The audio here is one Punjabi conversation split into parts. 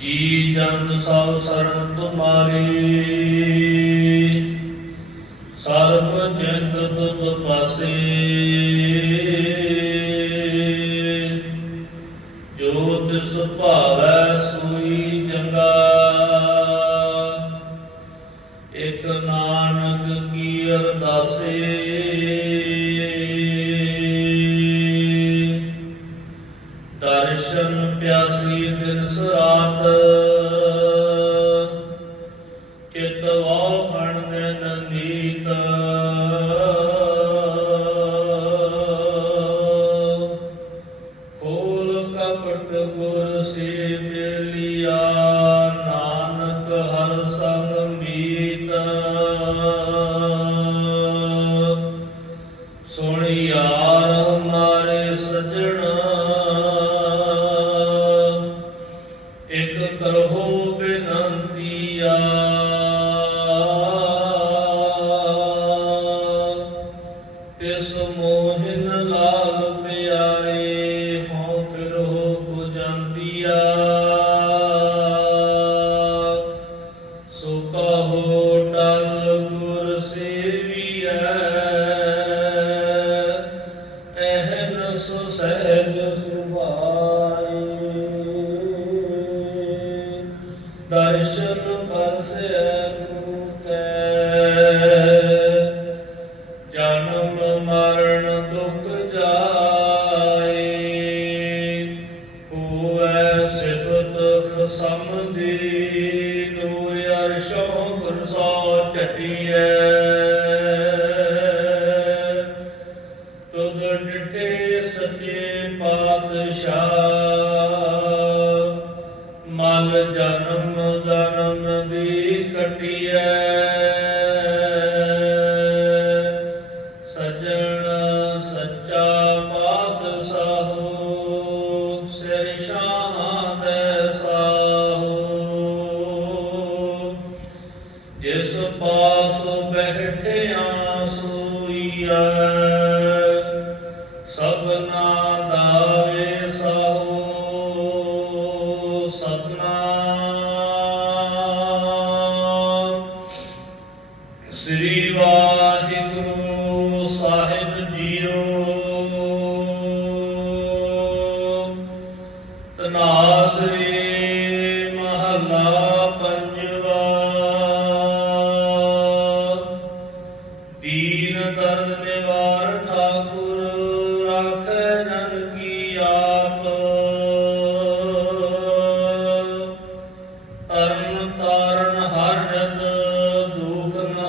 ਜੀ ਜੰਤ ਸਭ ਸਰਣ ਤੁਮਾਰੀ। ਸਰਬ ਜੰਤ ਤੁਮ ਪਾਸੇ। ਚਰਨ ਪਿਆਸੀ ਦਿਨ ਸਰਾਤ। ਕਿਤਵਾਉ ਨਾਨਕ ਹਰ ਸਭ ਮੀਤ। ਸੁਣ ਯਾਰ ਹਮਾਰੇ ਸਜਣਾ ਇਸ ਮੋਹਿਨ ਲਾਲ ਪੇ ਹਟਿਆ ਸੂਈਆ ਸਭਨਾ ਦਾਵੇ ਸਾਹੋ ਸ੍ਰੀ ਵਾਹਿਗੁਰੂ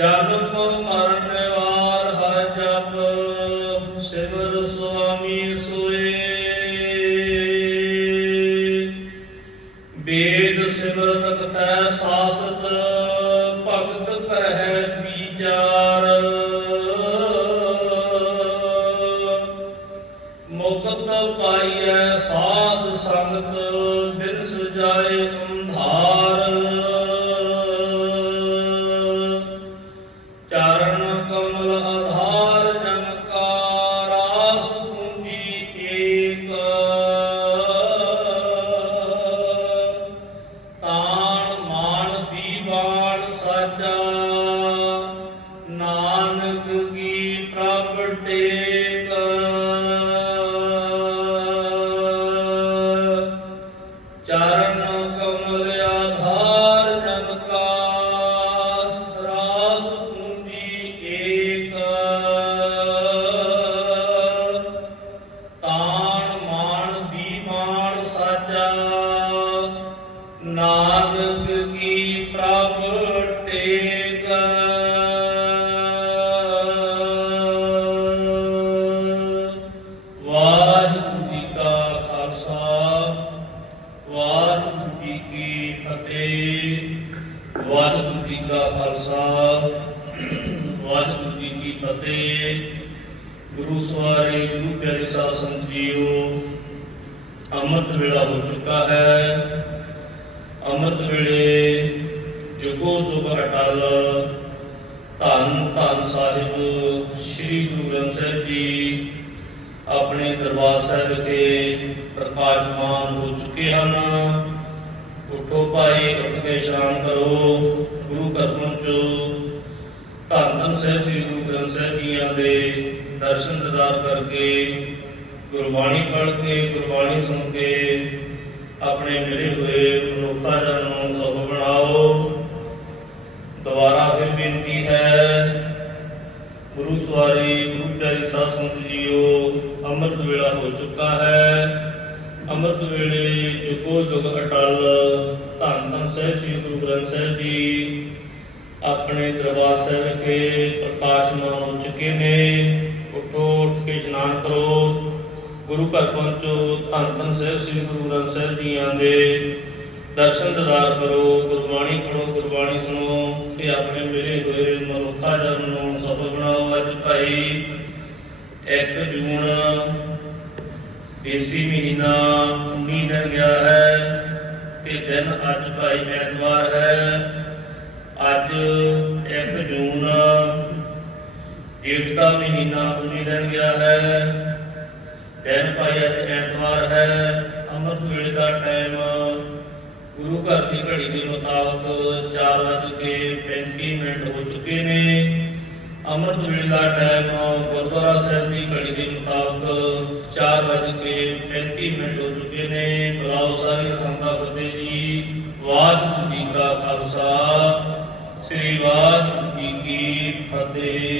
ਜਨਮ ਨਾਨਕ ਕੀ ਪ੍ਰਭ ਟੇਕ। ਚਰਨ ਕਮਲ ਆਧਾਰ ਜਨ ਤਾਣ ਮਾਨ ਦੀਮਾਨ ਸਾਚਾ ਨਾਨਕ ਕੀ ਫਤਿਹ ਵਾਹਿਗੁਰੂ ਜੀ ਕਾ ਖਾਲਸਾ, ਵਾਹਿਗੁਰੂ ਜੀ ਕੀ ਫਤਿਹ। ਗੁਰੂ ਸਵਾਰੀ, ਗੁਰੂ ਪਿਆਰੇ ਸਾਧ ਸੰਗਤ ਜੀਓ, ਅੰਮ੍ਰਿਤ ਵੇਲਾ ਹੋ ਚੁੱਕਾ ਹੈ। ਅੰਮ੍ਰਿਤ ਵੇਲੇ ਜਗੋ ਜੁਗ ਅਟਲ, ਧੰਨ ਧੰਨ ਸਾਹਿਬ ਸ੍ਰੀ ਗੁਰੂ ਗ੍ਰੰਥ ਸਾਹਿਬ ਜੀ, ਆਪਣੇ ਦਰਬਾਰ ਸਾਹਿਬ ਵਿਖੇ ਪ੍ਰਕਾਸ਼ਮਾਨ ਹੋ ਚੁੱਕੇ ਹਨ। ਭਾਈ ਉੱਠ ਕੇ ਇਸ਼ਨਾਨ ਕਰੋ, ਗੁਰੂ ਘਰ ਪਹੁੰਚੋ। ਧੰਨ ਧੰਨ ਸਾਹਿਬ ਸ੍ਰੀ ਗੁਰੂ ਗ੍ਰੰਥ ਸਾਹਿਬ ਜੀਆਂ ਦੇ ਦਰਸ਼ਨ ਦਿਦਾਰ ਕਰਕੇ, ਗੁਰਬਾਣੀ ਪੜ੍ਹ ਕੇ, ਗੁਰਬਾਣੀ ਸੁਣ ਕੇ, ਆਪਣੇ ਮਿਲੇ ਹੋਏ ਮਨੁੱਖਾ ਜਨ ਨੂੰ ਸੁਖ ਬਣਾਓ। ਦੁਬਾਰਾ ਫਿਰ ਬੇਨਤੀ ਹੈ, ਗੁਰੂ ਸਵਾਰੀ, ਗੁਰੂ ਪਿਆਰੀ ਸਾਧ ਸੰਗਤ ਜੀਓ, ਅੰਮ੍ਰਿਤ ਵੇਲਾ ਹੋ ਚੁੱਕਾ ਹੈ। ਅੰਮ੍ਰਿਤ ਵੇਲੇ ਜੁਗੋ ਜੁਗ ਅਟਲ ਆਪਣੇ ਦਰਬਾਰ ਸਾਹਿਬ ਵਿਖੇ ਪ੍ਰਕਾਸ਼ਮਾਨ ਹੋ ਚੁੱਕੇ ਨੇ। ਉਠੋ, ਉੱਠ ਕੇ ਇਸ਼ਨਾਨ ਕਰੋ। ਗੁਰੂ ਘਰ ਪਹੁੰਚੋ। ਧੰਨ ਧੰਨ ਸਾਹਿਬ, ਸ੍ਰੀ ਗੁਰੂ ਗ੍ਰੰਥ ਸਾਹਿਬ ਜੀਆਂ ਦੇ ਦਰਸ਼ਨ ਦਿਦਾਰ ਕਰੋ। ਗੁਰਬਾਣੀ ਪੜੋ ਗੁਰਬਾਣੀ ਸੁਣੋ ਤੇ ਆਪਣੇ ਮੇਰੇ ਹੋਏ ਮਨੁੱਖਾ ਜਨਮ ਨੂੰ ਸਫਲ ਬਣਾਓ। ਅੱਜ ਭਾਈ 1 ਜੂਨ ਦੇਸੀ ਮਹੀਨਾ 19 ਦਿਨ ਗਿਆ ਹੈ ਤੇ ਦਿਨ ਅੱਜ ਭਾਈ ਐਤਵਾਰ ਹੈ। ਅੱਜ 1 ਜੂਨ ਜੇਠ ਦਾ ਮਹੀਨਾ 19 ਦਿਨ ਗਿਆ ਹੈ। ਦਿਨ ਭਾਈ ਅੱਜ ਐਤਵਾਰ ਹੈ। ਅੰਮ੍ਰਿਤ ਵੇਲੇ ਦਾ ਟਾਈਮ ਗੁਰੂ ਘਰ ਦੀ ਘੜੀ ਦੇ ਮੁਤਾਬਕ 4:35 ਮਿੰਟ ਹੋ ਚੁੱਕੇ ਨੇ। ਅੰਮ੍ਰਿਤ ਵੇਲੇ ਦਾ ਟਾਈਮ ਗੁਰਦੁਆਰਾ ਸਾਹਿਬ ਦੀ ਘੜੀ ਦੇ ਮੁਤਾਬਕ 4:35 ਮਿੰਟ ਹੋ ਚੁੱਕੇ ਨੇ। ਬੁਲਾਓ ਸਾਰੀਆਂ ਸੰਗਤਾਂ ਫਤਿਹ ਜੀ। ਵਾਹਿਗੁਰੂ ਜੀ ਕਾ ਖਾਲਸਾ। ਸ੍ਰੀ ਵਾਹਿਗੁਰੂ ਜੀ ਕੀ ਫਤਿਹ।